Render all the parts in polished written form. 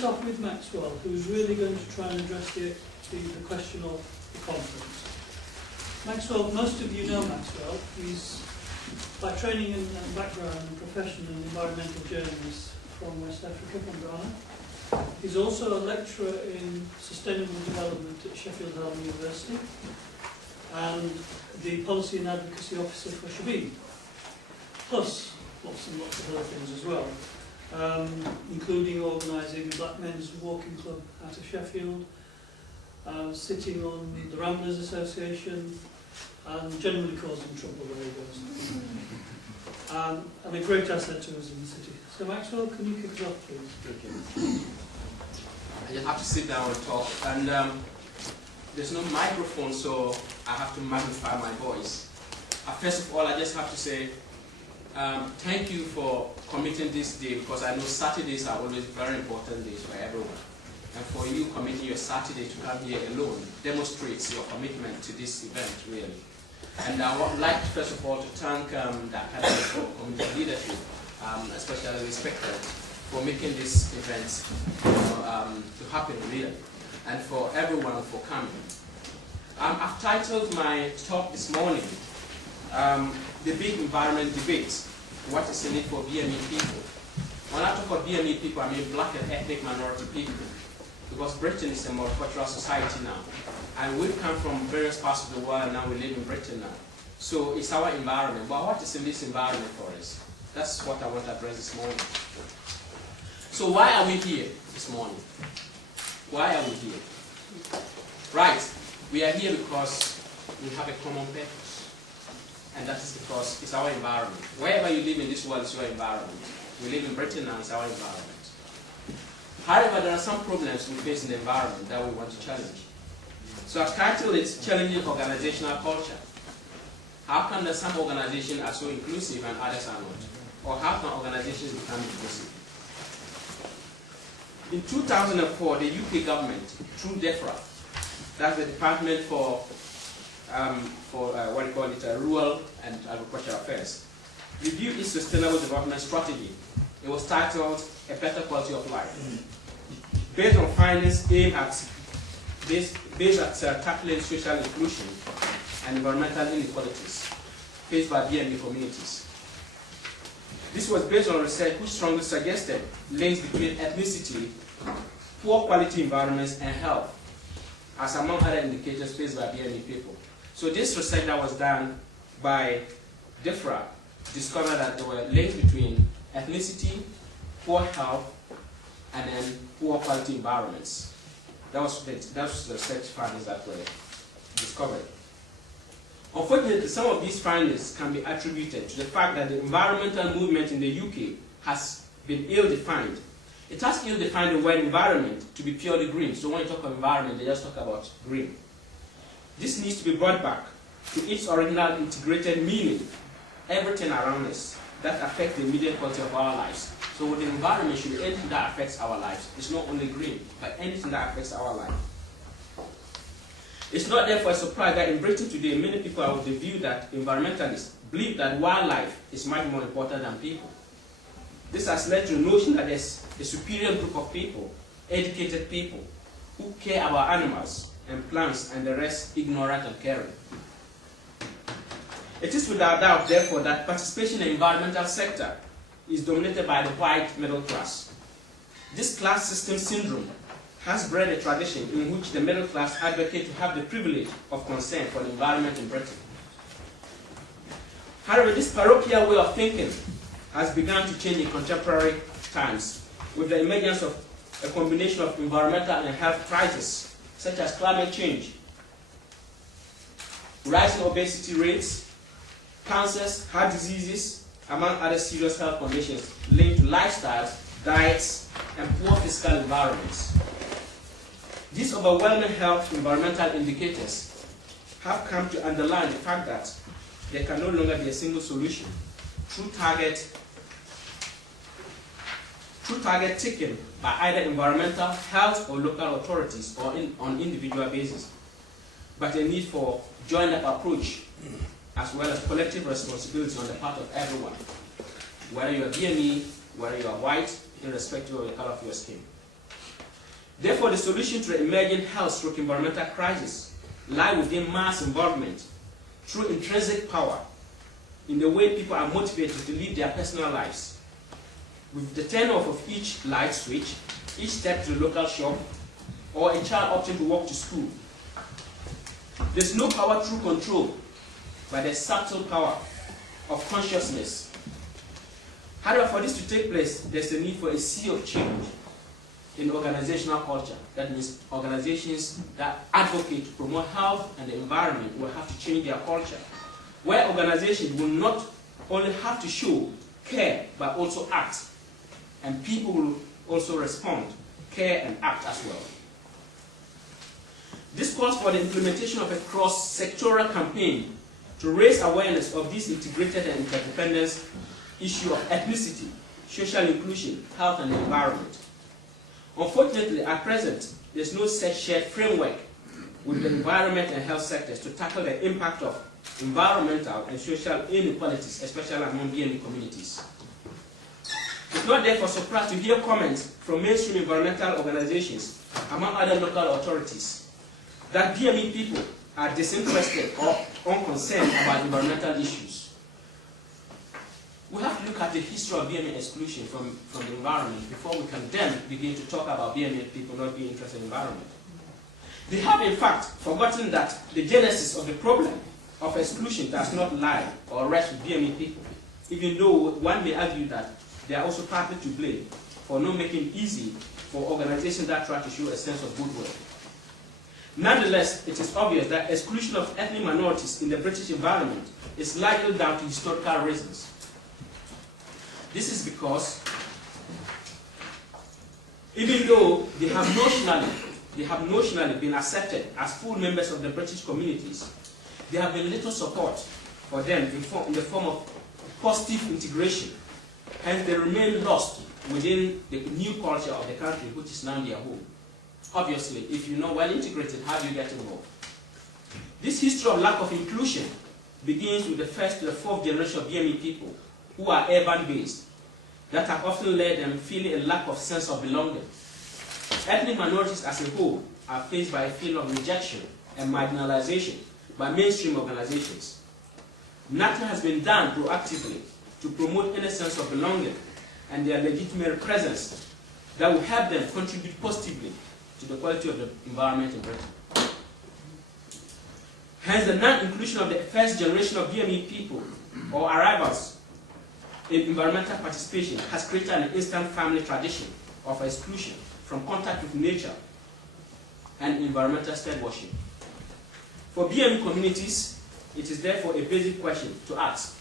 start off with Maxwell, who's really going to try and address the question of the conference. Maxwell, most of you know Maxwell. He's, by training and background and profession, an environmental journalist from West Africa, from Ghana. He's also a lecturer in sustainable development at Sheffield Hallam University and the policy and advocacy officer for Shabib, plus lots and lots of other things as well, including organising a Black Men's Walking Club out of Sheffield, sitting on the Ramblers Association, and generally causing trouble where he goes. And a great asset to us in the city. So Maxwell, can you kick us off, please? Okay. I just have to sit down and talk, and there's no microphone, so I have to magnify my voice. First of all, I just have to say thank you for committing this day, because I know Saturdays are always very important days for everyone. And for you committing your Saturday to come here alone demonstrates your commitment to this event, really. And I would like, first of all, to thank the Academy for Community Leadership, especially Respected, for making this event to happen, really, and for everyone for coming. I've titled my talk this morning, The Big Environment Debate, What is in it for BME People? When I talk about BME people, I mean black and ethnic minority people, because Britain is a multicultural society now. And we've come from various parts of the world, and now we live in Britain now. So it's our environment. But what is in this environment for us? That's what I want to address this morning. So why are we here this morning? Why are we here? Right, we are here because we have a common purpose. And that is because it's our environment. Wherever you live in this world, it's your environment. We live in Britain now, it's our environment. However, there are some problems we face in the environment that we want to challenge. So I've titled it Challenging Organizational Culture. How come that some organizations are so inclusive and others are not? Or how can organizations become inclusive? In 2004, the UK government, through DEFRA, that's the Department for Rural and Agricultural Affairs, reviewed its Sustainable Development Strategy. It was titled A Better Quality of Life, based on findings aimed at tackling social inclusion and environmental inequalities faced by BME communities. This was based on research which strongly suggested links between ethnicity, poor quality environments, and health, as among other indicators faced by BME people. So this research that was done by DEFRA discovered that there were links between ethnicity, poor health, and then poor quality environments. That was the research findings that were discovered. Unfortunately, some of these findings can be attributed to the fact that the environmental movement in the UK has been ill-defined. It has ill-defined the word environment to be purely green. So when you talk about environment, they just talk about green. This needs to be brought back to its original integrated meaning, everything around us that affects the immediate quality of our lives. So the environment should be anything that affects our lives. It's not only green, but anything that affects our life. It's not therefore a surprise that in Britain today, many people are of the view that environmentalists believe that wildlife is much more important than people. This has led to the notion that there's a superior group of people, educated people, who care about animals and plants, and the rest ignorant and caring. It is without doubt, therefore, that participation in the environmental sector is dominated by the white middle class. This class system syndrome has bred a tradition in which the middle class advocate to have the privilege of concern for the environment in Britain. However, this parochial way of thinking has begun to change in contemporary times with the emergence of a combination of environmental and health crises, such as climate change, rising obesity rates, cancers, heart diseases, among other serious health conditions linked to lifestyles, diets, and poor physical environments. These overwhelming health environmental indicators have come to underline the fact that there can no longer be a single solution through target taken by either environmental, health, or local authorities or on individual basis, but a need for joined-up approach as well as collective responsibility on the part of everyone, whether you are BME, whether you are white, irrespective of the color of your skin. Therefore, the solution to the emerging health/environmental crisis lie within mass involvement through intrinsic power in the way people are motivated to live their personal lives. With the turn off of each light switch, each step to the local shop, or a child opting to walk to school, there's no power through control, but there's subtle power of consciousness. However, for this to take place, there's a need for a sea of change in organizational culture. That means organizations that advocate to promote health and the environment will have to change their culture, where organizations will not only have to show care, but also act. And people will also respond, care, and act as well. This calls for the implementation of a cross-sectoral campaign to raise awareness of this integrated and interdependent issue of ethnicity, social inclusion, health, and the environment. Unfortunately, at present, there's no such shared framework with the environment and health sectors to tackle the impact of environmental and social inequalities, especially among BME communities. It's not therefore surprised to hear comments from mainstream environmental organizations, among other local authorities, that BME people are disinterested or unconcerned about environmental issues. We have to look at the history of BME exclusion from the environment before we can then begin to talk about BME people not being interested in the environment. They have in fact forgotten that the genesis of the problem of exclusion does not lie or rest with BME people, even though one may argue that they are also partly to blame for not making it easy for organizations that try to show a sense of goodwill. Nonetheless, it is obvious that exclusion of ethnic minorities in the British environment is likely down to historical reasons. This is because even though they have notionally been accepted as full members of the British communities, there have been little support for them in the form of positive integration. Hence, they remain lost within the new culture of the country, which is now their home. Obviously, if you're not well integrated, how do you get involved? This history of lack of inclusion begins with the first to the fourth generation of BME people who are urban-based, that have often led them feeling a lack of sense of belonging. Ethnic minorities as a whole are faced by a feeling of rejection and marginalization by mainstream organizations. Nothing has been done proactively to promote any sense of belonging and their legitimate presence that will help them contribute positively to the quality of the environment in Britain. Hence, the non-inclusion of the first generation of BME people or arrivals in environmental participation has created an instant family tradition of exclusion from contact with nature and environmental stewardship. For BME communities, it is therefore a basic question to ask: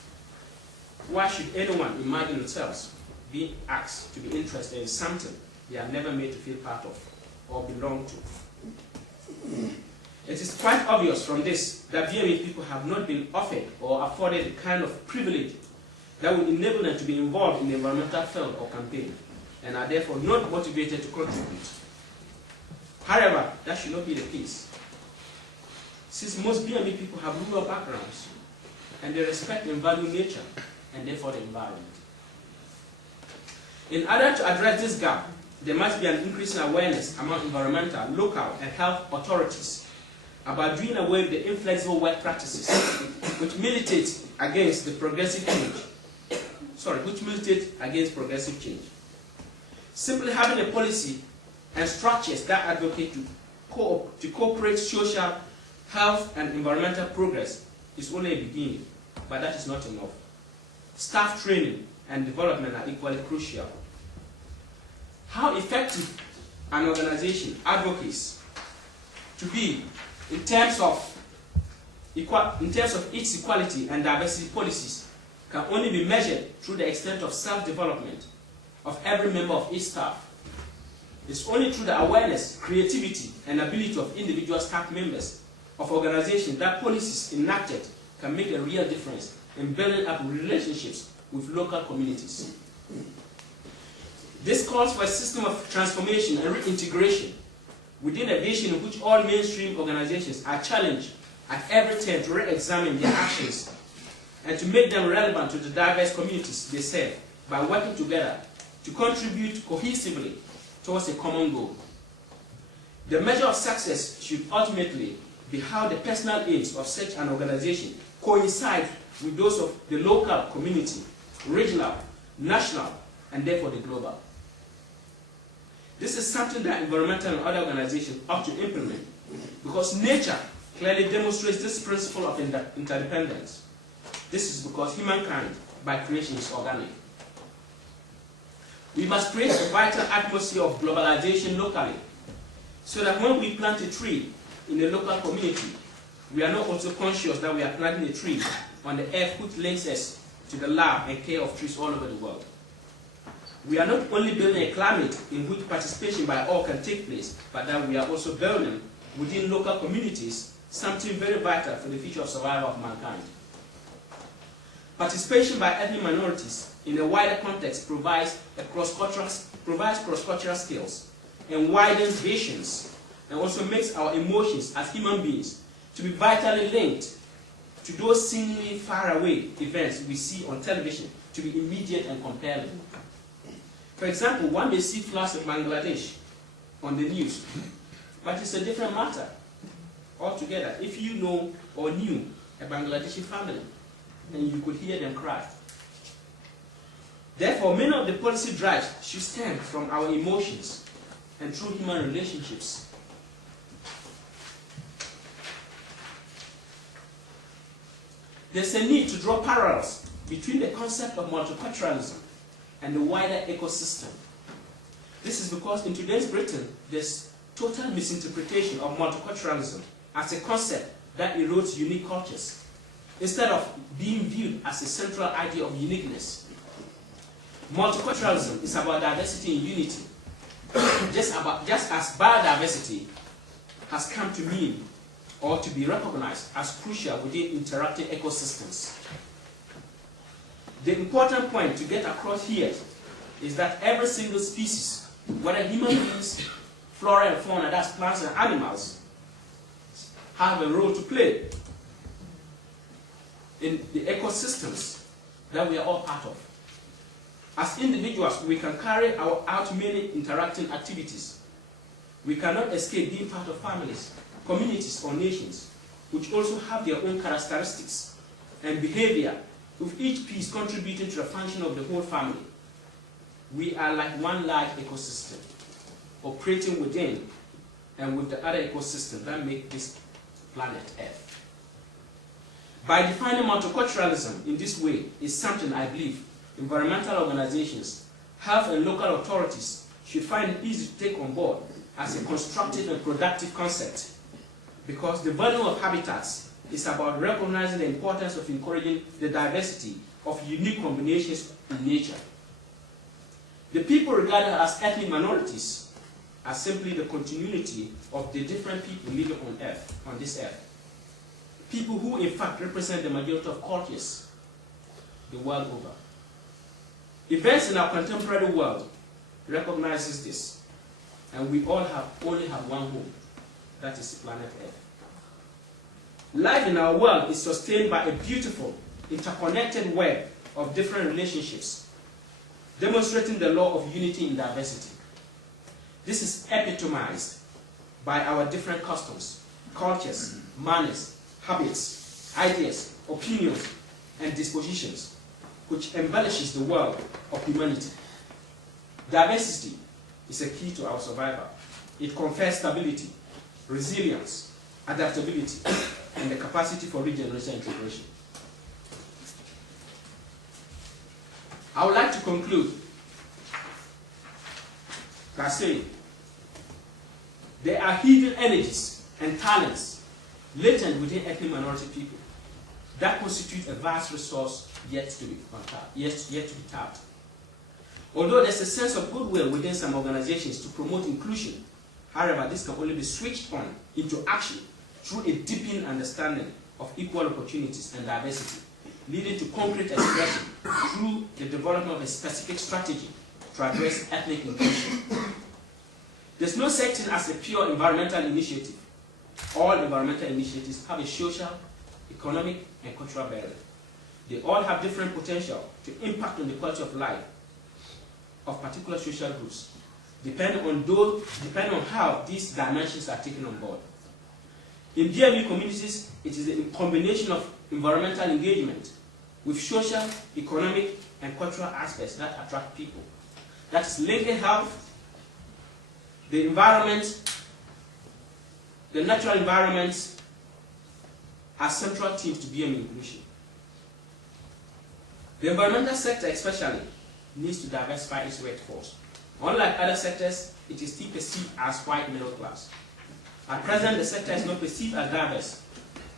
why should anyone imagine themselves being asked to be interested in something they are never made to feel part of or belong to? It is quite obvious from this that BME people have not been offered or afforded the kind of privilege that would enable them to be involved in the environmental field or campaign, and are therefore not motivated to contribute. However, that should not be the case, since most BME people have rural backgrounds, and they respect and value nature, and therefore the environment. In order to address this gap, there must be an increasing awareness among environmental, local, and health authorities about doing away with the inflexible work practices which militate against progressive change. Simply having a policy and structures that advocate to cooperate social, health, and environmental progress is only a beginning, but that is not enough. Staff training and development are equally crucial. How effective an organization advocates to be in terms of its equality and diversity policies can only be measured through the extent of self-development of every member of its staff. It's only through the awareness, creativity, and ability of individual staff members of organizations that policies enacted can make a real difference in building up relationships with local communities. This calls for a system of transformation and reintegration within a vision in which all mainstream organizations are challenged at every turn to re-examine their actions and to make them relevant to the diverse communities they serve by working together to contribute cohesively towards a common goal. The measure of success should ultimately be how the personal aims of such an organization coincide with those of the local community, regional, national, and therefore the global. This is something that environmental and other organizations ought to implement, because nature clearly demonstrates this principle of interdependence. This is because humankind, by creation, is organic. We must create a vital atmosphere of globalization locally, so that when we plant a tree in a local community, we are not also conscious that we are planting a tree on the earth which links us to the love and care of trees all over the world. We are not only building a climate in which participation by all can take place, but that we are also building within local communities something very vital for the future of survival of mankind. Participation by ethnic minorities in a wider context provides cross-cultural skills and widens visions, and also makes our emotions as human beings to be vitally linked to those seemingly far away events we see on television to be immediate and compelling. For example, one may see floods in Bangladesh on the news, but it's a different matter altogether if you know or knew a Bangladeshi family and you could hear them cry. Therefore, many of the policy drives should stem from our emotions and through human relationships. There's a need to draw parallels between the concept of multiculturalism and the wider ecosystem. This is because in today's Britain, there's total misinterpretation of multiculturalism as a concept that erodes unique cultures, instead of being viewed as a central idea of uniqueness. Multiculturalism is about diversity and unity, just as biodiversity has come to mean or to be recognized as crucial within interacting ecosystems. The important point to get across here is that every single species, whether human beings, flora and fauna, that's plants and animals, have a role to play in the ecosystems that we are all part of. As individuals, we can carry out many interacting activities. We cannot escape being part of families, communities, or nations, which also have their own characteristics and behavior, with each piece contributing to the function of the whole family. We are like one large ecosystem, operating within and with the other ecosystems that make this planet Earth. By defining multiculturalism in this way is something I believe environmental organizations, health and local authorities should find it easy to take on board as a constructive and productive concept, because the value of habitats is about recognizing the importance of encouraging the diversity of unique combinations in nature. The people regarded as ethnic minorities are simply the continuity of the different people living on Earth, on this Earth. People who in fact represent the majority of cultures the world over. Events in our contemporary world recognizes this, and we all only have one home, that is planet Earth. Life in our world is sustained by a beautiful, interconnected web of different relationships, demonstrating the law of unity in diversity. This is epitomized by our different customs, cultures, manners, habits, ideas, opinions, and dispositions, which embellishes the world of humanity. Diversity is a key to our survival. It confers stability, resilience, adaptability, and the capacity for regeneration and integration. I would like to conclude by saying there are hidden energies and talents latent within ethnic minority people that constitute a vast resource yet to be tapped. Although there's a sense of goodwill within some organizations to promote inclusion, however, this can only be switched on into action through a deepened understanding of equal opportunities and diversity, leading to concrete expression through the development of a specific strategy to address ethnic inclusion. There's no such thing as a pure environmental initiative. All environmental initiatives have a social, economic, and cultural bearing. They all have different potential to impact on the quality of life of particular social groups, depending on how these dimensions are taken on board. In BME communities, it is a combination of environmental engagement with social, economic, and cultural aspects that attract people. That is linking health, the environment, the natural environment as central themes to BME inclusion. The environmental sector especially needs to diversify its workforce. Unlike other sectors, it is still perceived as white middle class. At present, the sector is not perceived as diverse,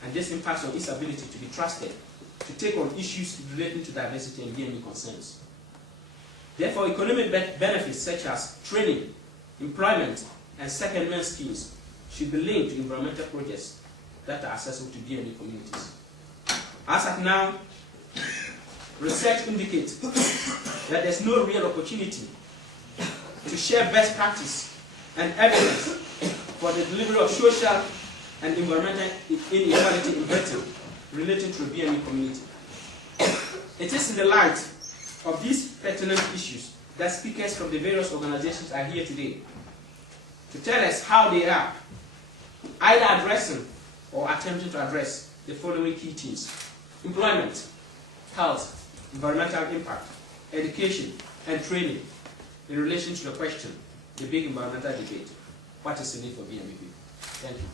and this impacts on its ability to be trusted to take on issues relating to diversity and BME concerns. Therefore, economic benefits such as training, employment, and second-man schemes should be linked to environmental projects that are accessible to BME communities. As of now, research indicates that there's no real opportunity to share best practice and evidence for the delivery of social and environmental inequality in Britain relating to the BME community. It is in the light of these pertinent issues that speakers from the various organizations are here today to tell us how they are either addressing or attempting to address the following key themes: employment, health, environmental impact, education, and training in relation to the question, the big environmental debate, what is the need for BME? Thank you.